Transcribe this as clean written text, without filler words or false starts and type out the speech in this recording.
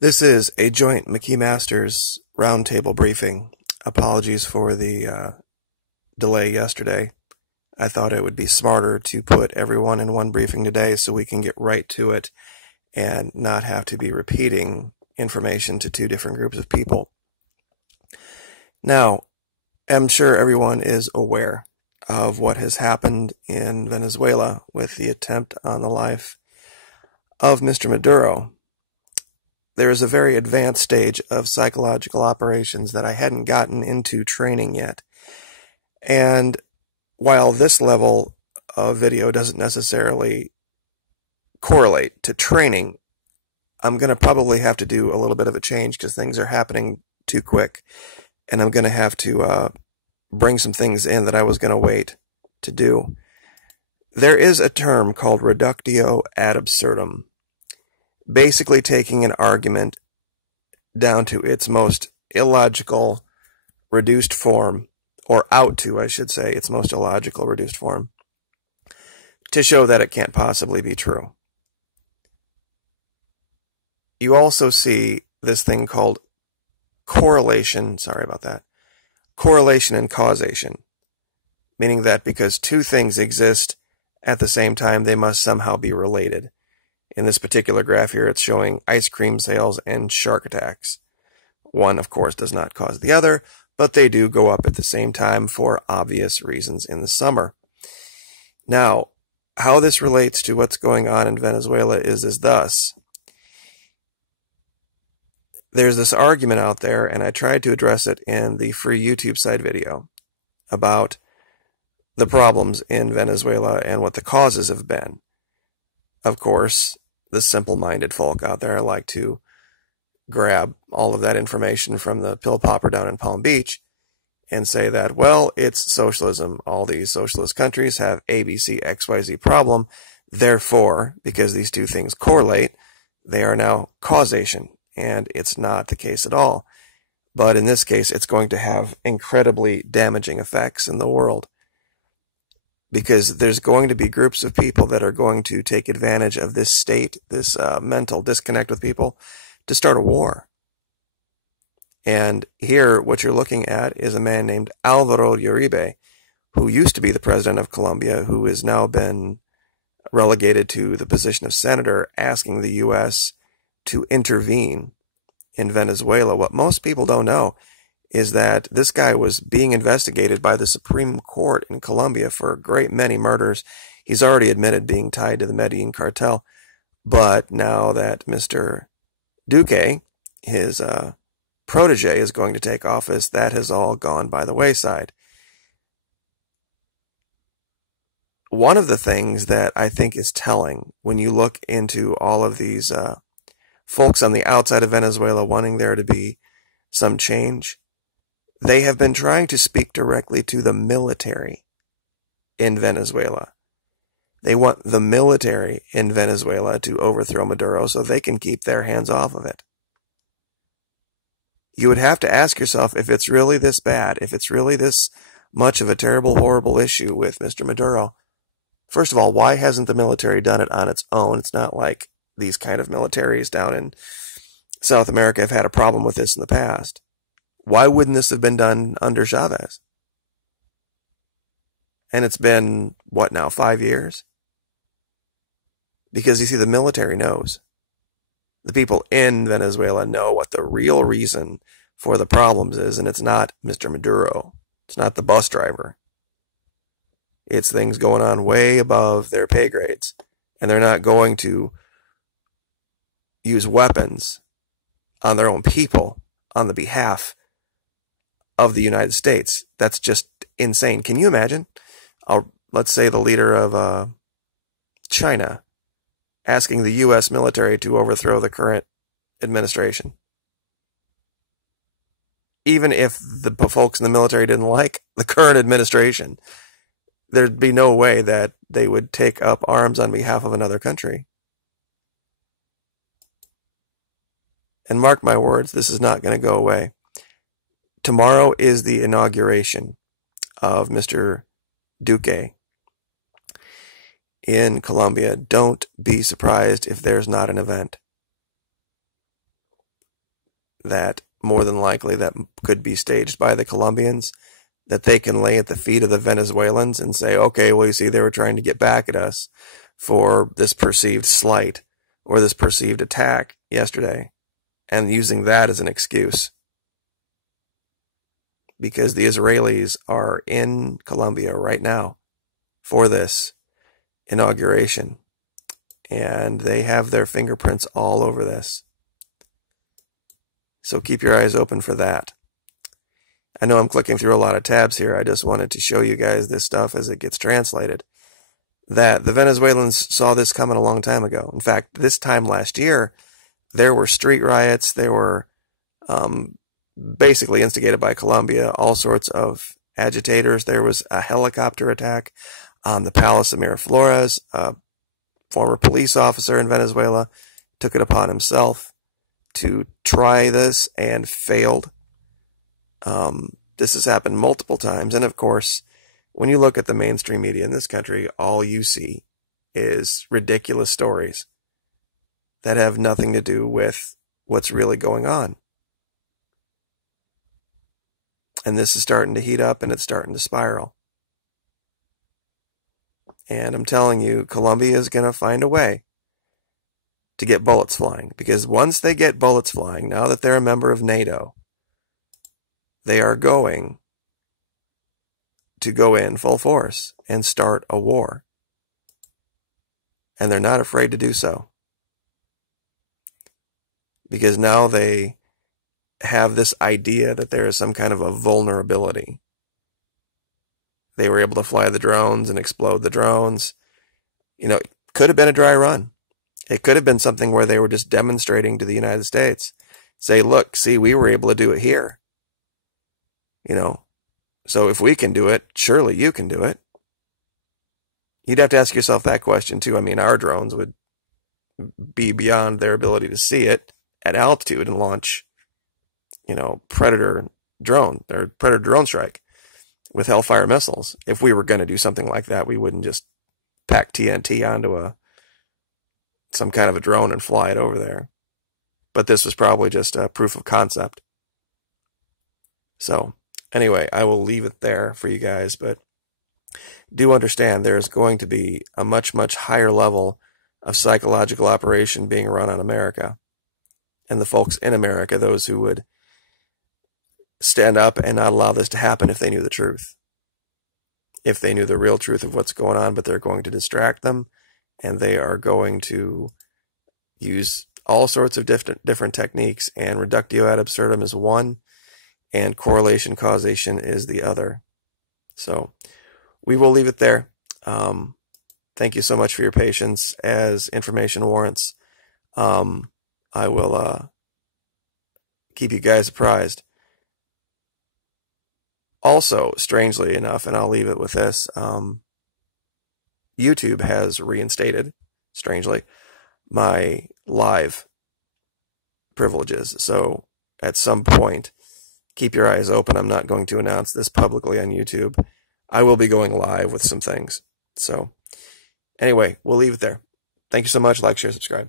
This is a joint McKee-Masters roundtable briefing. Apologies for the delay yesterday. I thought it would be smarter to put everyone in one briefing today so we can get right to it and not have to be repeating information to two different groups of people. Now, I'm sure everyone is aware of what has happened in Venezuela with the attempt on the life of Mr. Maduro. There is a very advanced stage of psychological operations that I hadn't gotten into training yet. And while this level of video doesn't necessarily correlate to training, I'm going to probably have to do a little bit of a change because things are happening too quick. And I'm going to have to bring some things in that I was going to wait to do. There is a term called Reductio ad absurdum. Basically taking an argument down to its most illogical reduced form, or out to, I should say, its most illogical reduced form, to show that it can't possibly be true. You also see this thing called correlation, correlation and causation, meaning that because two things exist at the same time, they must somehow be related. In this particular graph here, it's showing ice cream sales and shark attacks. One, of course, does not cause the other, but they do go up at the same time for obvious reasons in the summer. Now, how this relates to what's going on in Venezuela is thus. There's this argument out there, and I tried to address it in the free YouTube side video about the problems in Venezuela and what the causes have been. Of course, the simple-minded folk out there like to grab all of that information from the pill popper down in Palm Beach and say that, well, it's socialism. All these socialist countries have ABC, XYZ problem. Therefore, because these two things correlate, they are now causation. And it's not the case at all. But in this case, it's going to have incredibly damaging effects in the world. Because there's going to be groups of people that are going to take advantage of this state, this mental disconnect with people, to start a war. And here, what you're looking at is a man named Alvaro Uribe, who used to be the president of Colombia, who has now been relegated to the position of senator, asking the U.S. to intervene in Venezuela. What most people don't know is that this guy was being investigated by the Supreme Court in Colombia for a great many murders. He's already admitted being tied to the Medellin cartel. But now that Mr. Duque, his protege, is going to take office, that has all gone by the wayside. One of the things that I think is telling when you look into all of these folks on the outside of Venezuela wanting there to be some change, they have been trying to speak directly to the military in Venezuela. They want the military in Venezuela to overthrow Maduro so they can keep their hands off of it. You would have to ask yourself if it's really this bad, if it's really this much of a terrible, horrible issue with Mr. Maduro. First of all, why hasn't the military done it on its own? It's not like these kind of militaries down in South America have had a problem with this in the past. Why wouldn't this have been done under Chavez? And it's been, what now, 5 years? Because you see, the military knows. The people in Venezuela know what the real reason for the problems is, and it's not Mr. Maduro. It's not the bus driver. It's things going on way above their pay grades. And they're not going to use weapons on their own people on the behalf of the United States. That's just insane. Can you imagine? Let's say the leader of China asking the U.S. military to overthrow the current administration. Even if the folks in the military didn't like the current administration, there'd be no way that they would take up arms on behalf of another country. And mark my words, this is not going to go away. Tomorrow is the inauguration of Mr. Duque in Colombia. Don't be surprised if there's not an event. that more than likely that could be staged by the Colombians, that they can lay at the feet of the Venezuelans and say, okay, well, you see, they were trying to get back at us for this perceived slight or this perceived attack yesterday, and using that as an excuse. Because the Israelis are in Colombia right now for this inauguration, and they have their fingerprints all over this. So keep your eyes open for that. I know I'm clicking through a lot of tabs here. I just wanted to show you guys this stuff as it gets translated. That the Venezuelans saw this coming a long time ago. In fact, this time last year, there were street riots. There were basically instigated by Colombia, all sorts of agitators. There was a helicopter attack on the Palace of Miraflores. A former police officer in Venezuela took it upon himself to try this and failed. This has happened multiple times, and of course, when you look at the mainstream media in this country, all you see is ridiculous stories that have nothing to do with what's really going on. And this is starting to heat up, and it's starting to spiral. And I'm telling you, Colombia is going to find a way to get bullets flying, because once they get bullets flying, now that they're a member of NATO, they are going to go in full force and start a war. And they're not afraid to do so. Because now they have this idea that there is some kind of a vulnerability. They were able to fly the drones and explode the drones. You know, it could have been a dry run. It could have been something where they were just demonstrating to the United States. Say, look, see, we were able to do it here. You know, so if we can do it, surely you can do it. You'd have to ask yourself that question too. I mean, our drones would be beyond their ability to see it at altitude and launch, you know, Predator drone strike with Hellfire missiles. If we were going to do something like that, we wouldn't just pack TNT onto some kind of a drone and fly it over there. But this was probably just a proof of concept. So anyway, I will leave it there for you guys, but do understand there's going to be a much, much higher level of psychological operation being run on America. And the folks in America, those who would stand up and not allow this to happen if they knew the truth. If they knew the real truth of what's going on, but they're going to distract them, and they are going to use all sorts of different techniques, and reductio ad absurdum is one, and correlation causation is the other. So we will leave it there. Thank you so much for your patience as information warrants. I will keep you guys apprised. Also, strangely enough, and I'll leave it with this, YouTube has reinstated, strangely, my live privileges. So at some point, keep your eyes open. I'm not going to announce this publicly on YouTube. I will be going live with some things. So anyway, we'll leave it there. Thank you so much. Like, share, subscribe.